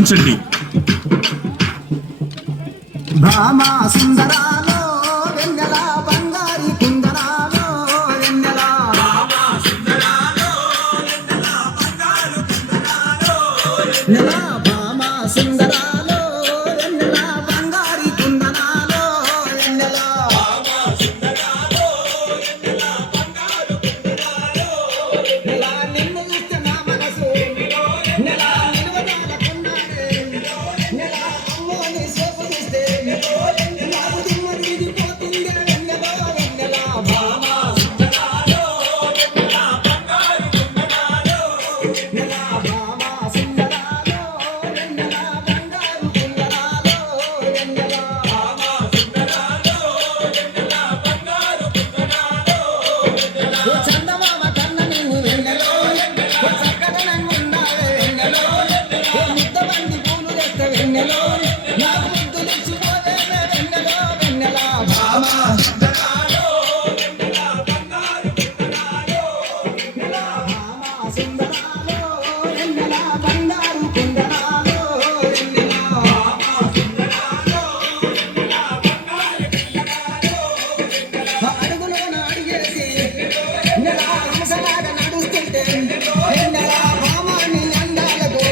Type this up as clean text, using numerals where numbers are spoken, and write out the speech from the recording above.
ఆస్వాదించండి. భామా సుందరాలో వెన్నెల బంగారి కుందనాలో వెన్నెల నెల భామా సుందరాలో వెన్నెల బంగారి కుందనాలో వెన్నెల నెల నిన్ను చూస్తే నా మనసు నెల నిలవదాలకున్నాడే నెల అమ్మని సోపు చూస్తే నాకు దిమ్మ దిగిపోతుందే వెన్నెల వెన్నెల భామా సుందరాలో నెల భామా సుందరాలో వెన్నెల బంగారు కుందనాలో వెన్నెల ఓ చందమామ కన్న నువ్వు వెన్నెలో ఓ చక్కదనంగా ఉన్నావే వెన్నెలో ఓ ముద్దబంది పూలు తెస్తే వెన్నెలో నాకు ముద్దులు ఇచ్చిపోవేమే వెన్నెలో వెన్నెల భామా సుందరాలో నెల భామా సుందరాలో వెన్నెల బంగారు కుందనాలో వెన్నెల అడుగులోన అడిగేసి నెల హంసలాగా నడుస్తుంటే నెల భామాని అందాలకు